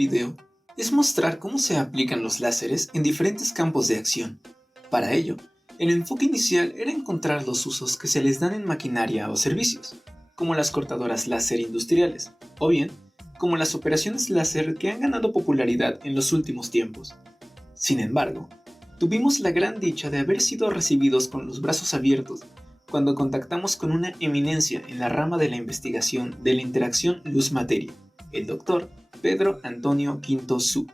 video es mostrar cómo se aplican los láseres en diferentes campos de acción. Para ello, el enfoque inicial era encontrar los usos que se les dan en maquinaria o servicios, como las cortadoras láser industriales, o bien, como las operaciones láser que han ganado popularidad en los últimos tiempos. Sin embargo, tuvimos la gran dicha de haber sido recibidos con los brazos abiertos cuando contactamos con una eminencia en la rama de la investigación de la interacción luz-materia, el Dr. Pedro Antonio Quinto Su,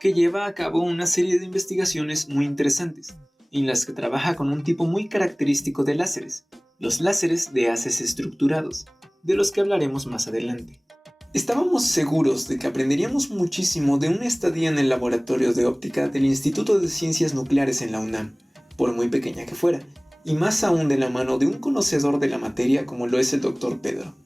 que lleva a cabo una serie de investigaciones muy interesantes, en las que trabaja con un tipo muy característico de láseres, los láseres de haces estructurados, de los que hablaremos más adelante. Estábamos seguros de que aprenderíamos muchísimo de una estadía en el laboratorio de óptica del Instituto de Ciencias Nucleares en la UNAM, por muy pequeña que fuera, y más aún de la mano de un conocedor de la materia como lo es el Dr. Pedro.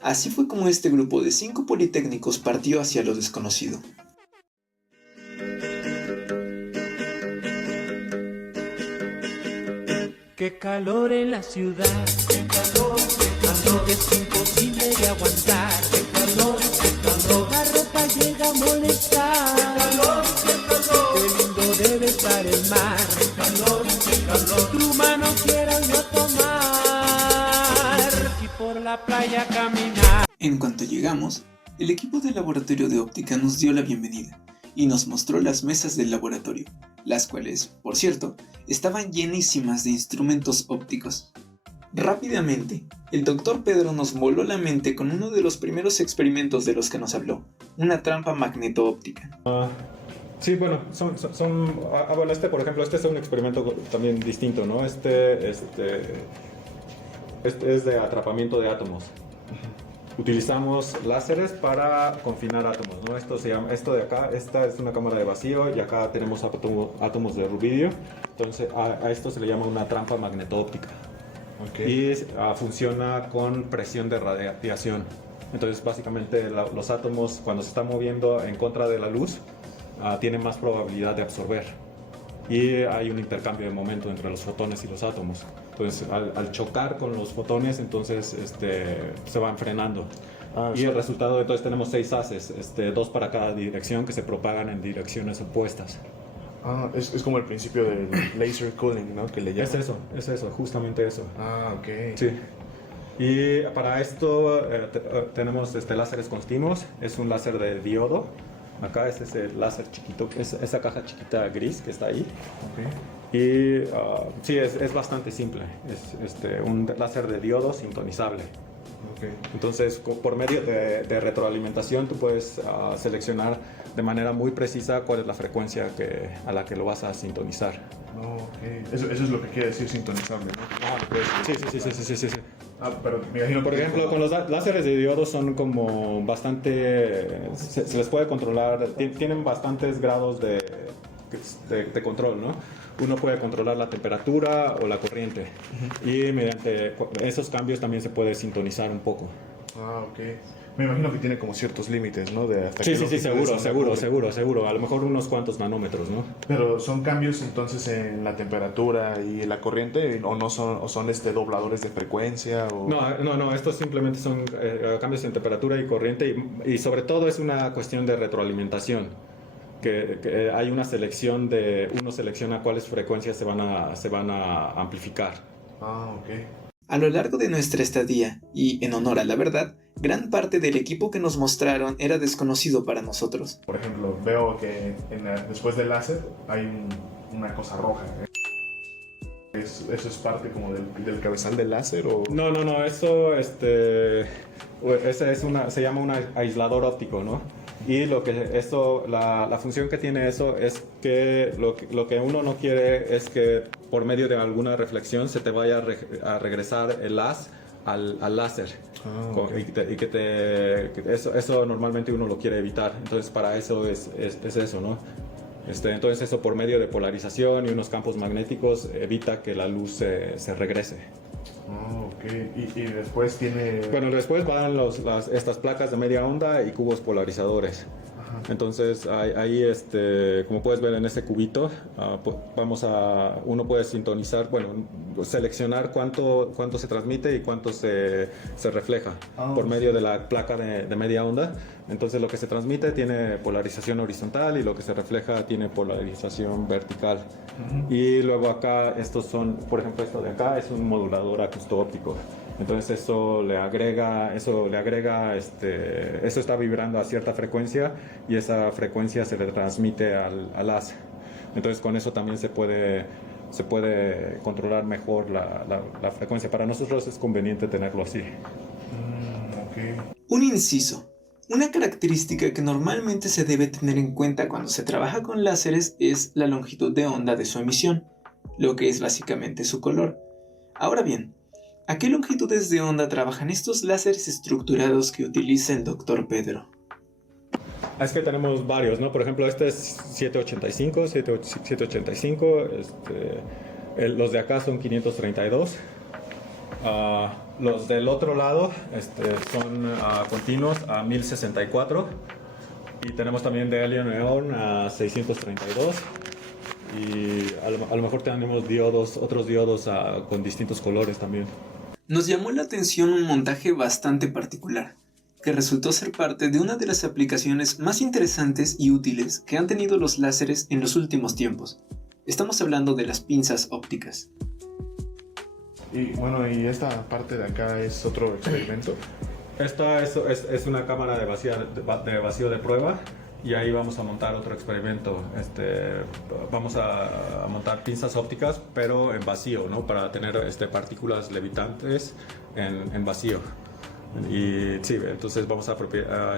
Así fue como este grupo de 5 politécnicos partió hacia lo desconocido. Qué calor en la ciudad, qué calor, es imposible de aguantar, qué calor, la ropa llega a molestar, qué lindo debe estar el mar, tu mano quiero yo tomar, y por la playa caminar. En cuanto llegamos, el equipo del laboratorio de óptica nos dio la bienvenida y nos mostró las mesas del laboratorio, las cuales, por cierto, estaban llenísimas de instrumentos ópticos. Rápidamente, el Dr. Pedro nos voló la mente con uno de los primeros experimentos de los que nos habló, una trampa magneto-óptica. Sí, bueno, bueno, por ejemplo, este es un experimento también distinto, ¿no? Este es de atrapamiento de átomos. Utilizamos láseres para confinar átomos, ¿no? Esto de acá, esta es una cámara de vacío y acá tenemos átomos de rubidio. Entonces a esto se le llama una trampa magneto-óptica. Okay. Y funciona con presión de radiación. Entonces básicamente los átomos, cuando se están moviendo en contra de la luz, tienen más probabilidad de absorber. Y hay un intercambio de momento entre los fotones y los átomos. Entonces al chocar con los fotones, entonces se van frenando. Y el resultado, entonces tenemos 6 haces, 2 para cada dirección, que se propagan en direcciones opuestas. Es como el principio del laser cooling, ¿no? Que le llaman. Es eso, justamente eso. Ok. Sí. Y para esto tenemos láseres continuos, es un láser de diodo. Acá es ese láser chiquito, esa caja chiquita gris que está ahí. Okay. Y sí, es bastante simple. Es un láser de diodo sintonizable. Okay. Entonces, por medio de retroalimentación, tú puedes seleccionar de manera muy precisa cuál es la frecuencia a la que lo vas a sintonizar. Okay. Eso es lo que quiere decir sintonizable, ¿no? Pues, sí. Pero me imagino por ejemplo, con los láseres de diodo son como bastante... Se les puede controlar, tienen bastantes grados de control, ¿no? Uno puede controlar la temperatura o la corriente. Y mediante esos cambios también se puede sintonizar un poco. Ok. Me imagino que tiene como ciertos límites, ¿no? Sí, seguro. A lo mejor unos cuantos nanómetros, ¿no? Pero ¿son cambios entonces en la temperatura y la corriente? ¿O no son, dobladores de frecuencia? O... No, estos simplemente son cambios en temperatura y corriente y sobre todo es una cuestión de retroalimentación. Que hay una selección uno selecciona cuáles frecuencias se van a amplificar. Ok. A lo largo de nuestra estadía, y en honor a la verdad, gran parte del equipo que nos mostraron era desconocido para nosotros. Por ejemplo, veo que después del láser hay una cosa roja. ¿Eso es parte como del cabezal del láser? ¿O? No, eso se llama un aislador óptico, ¿no? Y la función que tiene eso es que lo que uno no quiere es que por medio de alguna reflexión se te vaya a regresar el haz al láser. Okay. Eso normalmente uno lo quiere evitar. Entonces para eso es eso, ¿no? Entonces eso por medio de polarización y unos campos magnéticos evita que la luz se regrese. Ok. Y después tiene... Bueno, después van estas placas de media onda y cubos polarizadores. Entonces ahí como puedes ver en este cubito, uno puede sintonizar, seleccionar cuánto se transmite y cuánto se refleja por medio de la placa de media onda. Entonces lo que se transmite tiene polarización horizontal y lo que se refleja tiene polarización vertical. Y luego acá estos son, por ejemplo, esto de acá es un modulador acústico-óptico. Entonces eso está vibrando a cierta frecuencia y esa frecuencia se le transmite al haz. Entonces con eso también se puede controlar mejor la frecuencia. Para nosotros es conveniente tenerlo así. Okay. Un inciso. Una característica que normalmente se debe tener en cuenta cuando se trabaja con láseres es la longitud de onda de su emisión, lo que es básicamente su color. Ahora bien, ¿a qué longitudes de onda trabajan estos láseres estructurados que utiliza el Dr. Pedro? Es que tenemos varios, ¿no? Por ejemplo, este es 785, los de acá son 532. Los del otro lado son continuos a 1064. Y tenemos también de helio neón a 632. Y a lo mejor tenemos otros diodos con distintos colores también. Nos llamó la atención un montaje bastante particular, que resultó ser parte de una de las aplicaciones más interesantes y útiles que han tenido los láseres en los últimos tiempos. Estamos hablando de las pinzas ópticas. Y bueno, y esta parte de acá es otro experimento. Esta es una cámara de vacío de prueba. Y ahí vamos a montar otro experimento. Vamos a montar pinzas ópticas, pero en vacío, ¿no? Para tener partículas levitantes en vacío. Y sí, entonces vamos a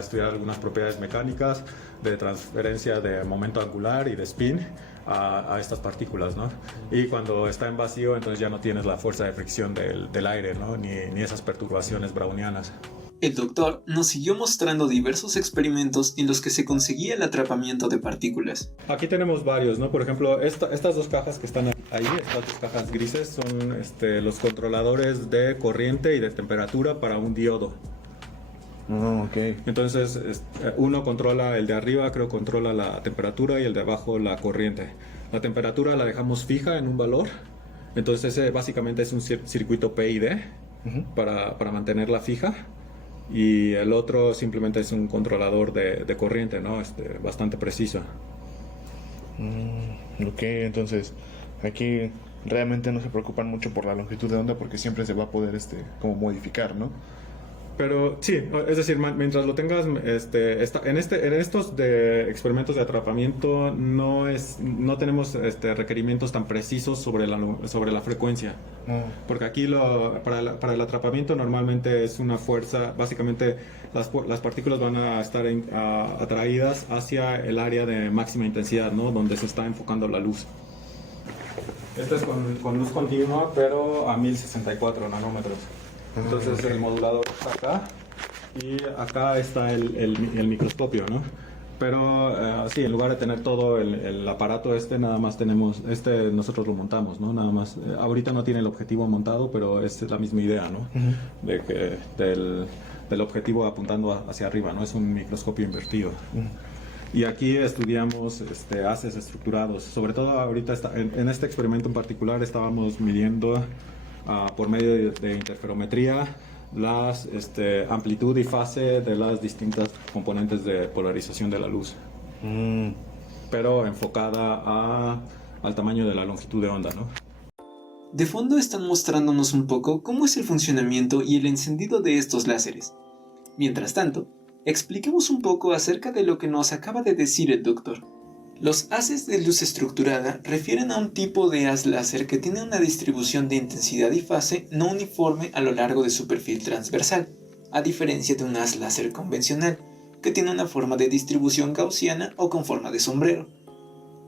estudiar algunas propiedades mecánicas de transferencia de momento angular y de spin a estas partículas, ¿no? Y cuando está en vacío, entonces ya no tienes la fuerza de fricción del aire, ¿no? Ni esas perturbaciones brownianas. El doctor nos siguió mostrando diversos experimentos en los que se conseguía el atrapamiento de partículas. Aquí tenemos varios, ¿no? Por ejemplo, estas dos cajas que están ahí, estas dos cajas grises, son los controladores de corriente y de temperatura para un diodo. Okay. Entonces, uno controla el de arriba, creo controla la temperatura, y el de abajo la corriente. La temperatura la dejamos fija en un valor. Entonces, ese básicamente es un circuito PID para mantenerla fija. Y el otro simplemente es un controlador de corriente, ¿no? Bastante preciso. Ok, entonces aquí realmente no se preocupan mucho por la longitud de onda porque siempre se va a poder como modificar, ¿no? Pero sí, es decir, mientras lo tengas, en estos de experimentos de atrapamiento no tenemos requerimientos tan precisos sobre la frecuencia. Porque aquí para el atrapamiento normalmente es una fuerza, básicamente las partículas van a estar atraídas hacia el área de máxima intensidad, ¿no? Donde se está enfocando la luz. Este es con luz continua, pero a 1064 nanómetros. Entonces el modulador está acá y acá está el microscopio, ¿no? Pero sí, en lugar de tener todo el aparato nada más tenemos, nosotros lo montamos, ¿no? Nada más, ahorita no tiene el objetivo montado, pero es la misma idea, ¿no? Del objetivo apuntando hacia arriba, ¿no? Es un microscopio invertido. Y aquí estudiamos haces estructurados. Sobre todo ahorita en este experimento en particular estábamos midiendo por medio de interferometría las amplitud y fase de las distintas componentes de polarización de la luz, pero enfocada al tamaño de la longitud de onda, ¿no? De fondo están mostrándonos un poco cómo es el funcionamiento y el encendido de estos láseres. Mientras tanto, expliquemos un poco acerca de lo que nos acaba de decir el doctor. Los haces de luz estructurada refieren a un tipo de haz láser que tiene una distribución de intensidad y fase no uniforme a lo largo de su perfil transversal, a diferencia de un haz láser convencional, que tiene una forma de distribución gaussiana o con forma de sombrero.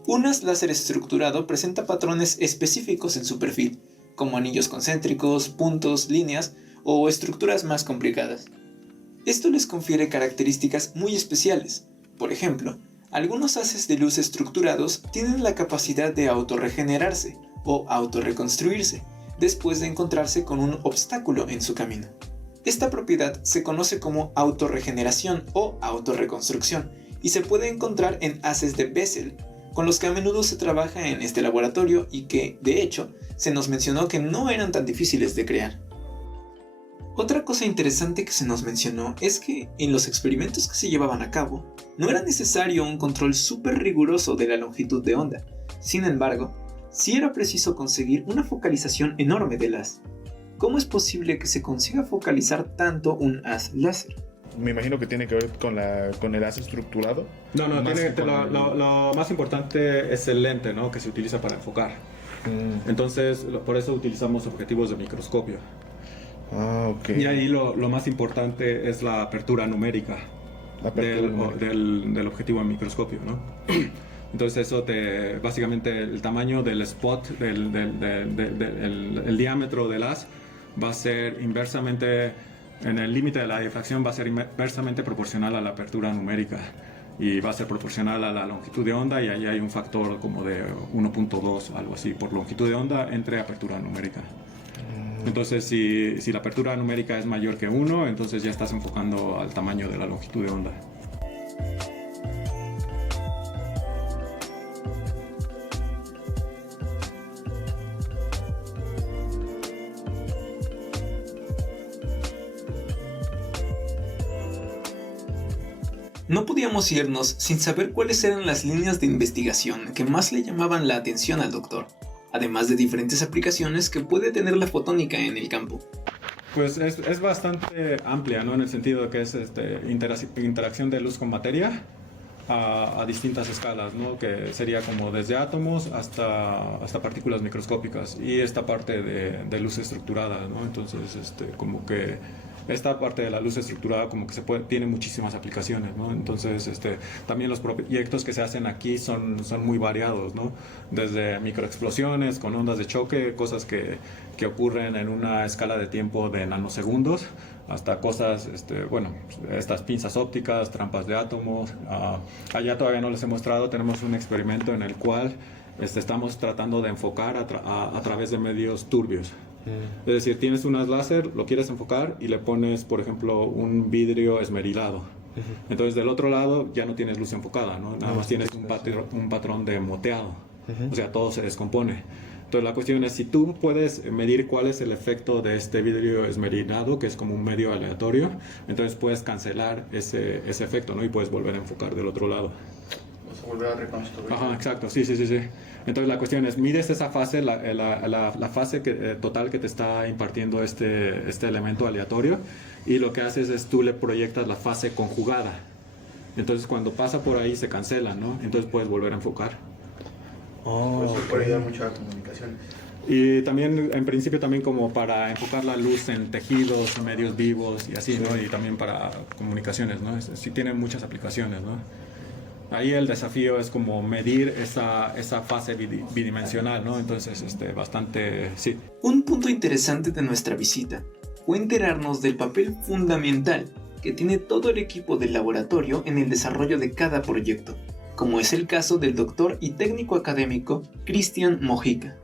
Un haz láser estructurado presenta patrones específicos en su perfil, como anillos concéntricos, puntos, líneas o estructuras más complicadas. Esto les confiere características muy especiales. Por ejemplo, algunos haces de luz estructurados tienen la capacidad de autorregenerarse o autorreconstruirse después de encontrarse con un obstáculo en su camino. Esta propiedad se conoce como autorregeneración o autorreconstrucción y se puede encontrar en haces de Bessel, con los que a menudo se trabaja en este laboratorio y que, de hecho, se nos mencionó que no eran tan difíciles de crear. Otra cosa interesante que se nos mencionó es que en los experimentos que se llevaban a cabo, no era necesario un control súper riguroso de la longitud de onda. Sin embargo, sí era preciso conseguir una focalización enorme del haz. ¿Cómo es posible que se consiga focalizar tanto un haz láser? Me imagino que tiene que ver con el haz estructurado. No, Más tiene, que con lo más importante es el lente, ¿no? Que se utiliza para enfocar. Entonces, por eso utilizamos objetivos de microscopio. Ok. Y ahí lo más importante es la apertura numérica, del objetivo de microscopio, ¿no? Entonces eso básicamente el tamaño del spot, el diámetro del haz va a ser inversamente, en el límite de la difracción va a ser inversamente proporcional a la apertura numérica y va a ser proporcional a la longitud de onda, y ahí hay un factor como de 1.2, algo así, por longitud de onda entre apertura numérica. Entonces si la apertura numérica es mayor que 1, entonces ya estás enfocando al tamaño de la longitud de onda. No podíamos irnos sin saber cuáles eran las líneas de investigación que más le llamaban la atención al doctor, además de diferentes aplicaciones que puede tener la fotónica en el campo. Pues es bastante amplia, ¿no? En el sentido de que es interacción de luz con materia a distintas escalas, ¿no? Que sería como desde átomos hasta partículas microscópicas, y esta parte de luz estructurada, ¿no? Entonces, como que esta parte de la luz estructurada como que tiene muchísimas aplicaciones, ¿no? Entonces, también los proyectos que se hacen aquí son muy variados, ¿no? Desde microexplosiones con ondas de choque, cosas que ocurren en una escala de tiempo de nanosegundos, hasta cosas, estas pinzas ópticas, trampas de átomos. Allá todavía no les he mostrado, tenemos un experimento en el cual estamos tratando de enfocar a través de medios turbios. Es decir, tienes un haz láser, lo quieres enfocar y le pones, por ejemplo, un vidrio esmerilado. Entonces, del otro lado ya no tienes luz enfocada, ¿no? Nada más tienes un patrón de moteado. O sea, todo se descompone. Entonces, la cuestión es, si tú puedes medir cuál es el efecto de este vidrio esmerilado, que es como un medio aleatorio, entonces puedes cancelar ese efecto, ¿no? Y puedes volver a enfocar del otro lado. Vas a volver a reconstruir. Ajá, exacto, sí. Entonces la cuestión es, mides esa fase, la fase total que te está impartiendo este elemento aleatorio, y lo que haces es tú le proyectas la fase conjugada. Entonces cuando pasa por ahí se cancela, ¿no? Entonces puedes volver a enfocar. Por eso puede ayudar mucho a la comunicación. Y también, en principio, también como para enfocar la luz en tejidos, medios vivos y así, ¿no? Y también para comunicaciones, ¿no? Sí tiene muchas aplicaciones, ¿no? Ahí el desafío es como medir esa fase bidimensional, ¿no? Entonces, bastante, sí. Un punto interesante de nuestra visita fue enterarnos del papel fundamental que tiene todo el equipo del laboratorio en el desarrollo de cada proyecto, como es el caso del doctor y técnico académico Cristian Mojica.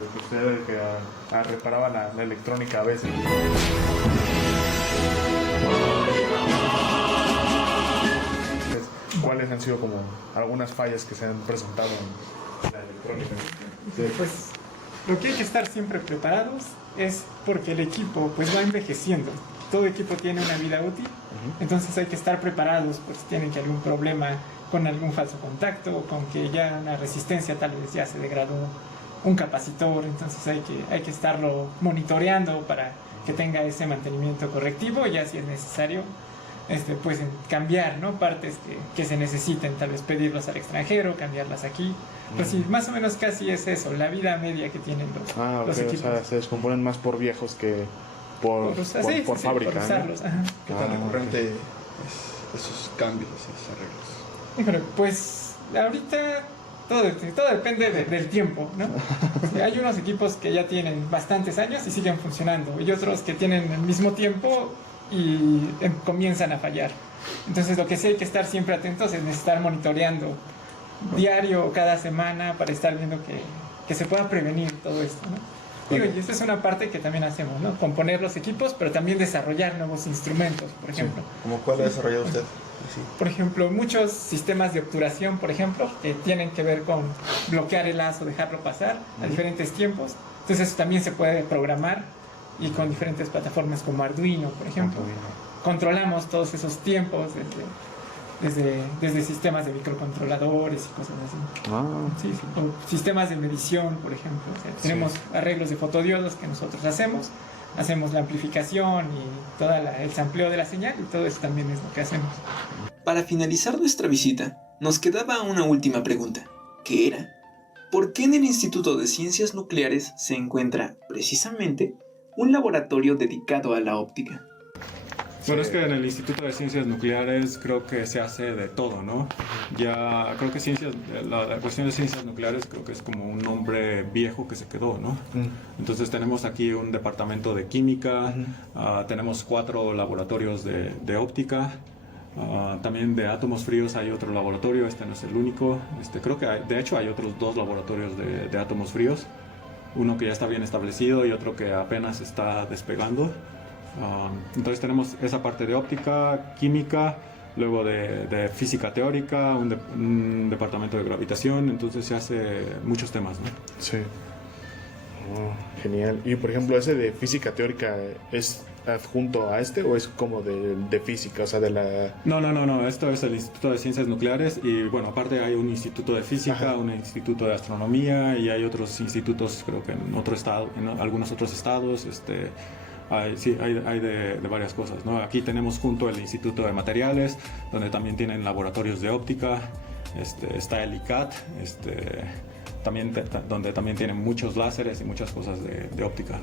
Usted era el que reparaba la electrónica a veces. ¿Cuáles han sido como algunas fallas que se han presentado en la electrónica? Pues lo que hay que estar siempre preparados es porque el equipo pues va envejeciendo. Todo equipo tiene una vida útil, entonces hay que estar preparados pues si tienen que algún problema con algún falso contacto, o con que ya una resistencia tal vez ya se degradó, un capacitor, entonces hay que estarlo monitoreando para que tenga ese mantenimiento correctivo, ya si es necesario pues cambiar, ¿no? Partes que se necesiten, tal vez pedirlos al extranjero, cambiarlas aquí. Pues sí, más o menos casi es eso, la vida media que tienen los equipos. O sea, se descomponen más por viejos que por fábrica. Por usarlos, ¿no? ¿Qué tan recurrente esos cambios, esos arreglos? Híjole, pues ahorita todo depende del tiempo, ¿no? Sí, hay unos equipos que ya tienen bastantes años y siguen funcionando, y otros que tienen el mismo tiempo y comienzan a fallar. Entonces lo que sí hay que estar siempre atentos es estar monitoreando diario o cada semana para estar viendo que se pueda prevenir todo esto, ¿no? Y esta es una parte que también hacemos, ¿no? Componer los equipos, pero también desarrollar nuevos instrumentos, por ejemplo. ¿Cómo cuál ha desarrollado usted? así. Por ejemplo, muchos sistemas de obturación, por ejemplo, que tienen que ver con bloquear el lazo, dejarlo pasar a diferentes tiempos. Entonces eso también se puede programar y con diferentes plataformas como Arduino, por ejemplo. Controlamos todos esos tiempos desde sistemas de microcontroladores y cosas así. Sí, sí. O sistemas de medición, por ejemplo. O sea, tenemos arreglos de fotodiodos que nosotros hacemos la amplificación y todo el sampleo de la señal, y todo eso también es lo que hacemos. Para finalizar nuestra visita, nos quedaba una última pregunta, que era: ¿por qué en el Instituto de Ciencias Nucleares se encuentra, precisamente, un laboratorio dedicado a la óptica? Bueno, es que en el Instituto de Ciencias Nucleares creo que se hace de todo, ¿no? Ya creo que la cuestión de ciencias nucleares creo que es como un nombre viejo que se quedó, ¿no? Entonces tenemos aquí un departamento de química, tenemos 4 laboratorios de óptica, también de átomos fríos hay otro laboratorio, este no es el único, creo que de hecho hay otros 2 laboratorios de átomos fríos, uno que ya está bien establecido y otro que apenas está despegando. Entonces tenemos esa parte de óptica, química, luego de física teórica, un departamento de gravitación, entonces se hace muchos temas, ¿no? Sí. Genial. Y por ejemplo, ese de física teórica, ¿es adjunto a este o es como de física, o sea, de la...? No, esto es el Instituto de Ciencias Nucleares y bueno, aparte hay un instituto de física, un instituto de astronomía y hay otros institutos, creo que en algunos otros estados, hay de varias cosas, ¿no? Aquí tenemos junto el Instituto de Materiales, donde también tienen laboratorios de óptica, está el ICAT, donde también tienen muchos láseres y muchas cosas de óptica.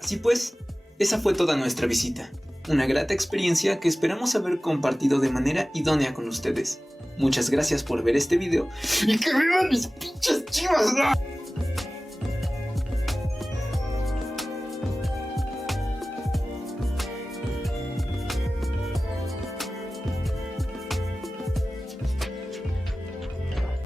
Así pues, esa fue toda nuestra visita. Una grata experiencia que esperamos haber compartido de manera idónea con ustedes. Muchas gracias por ver este video y que vivan mis pinches chivas, ¿no?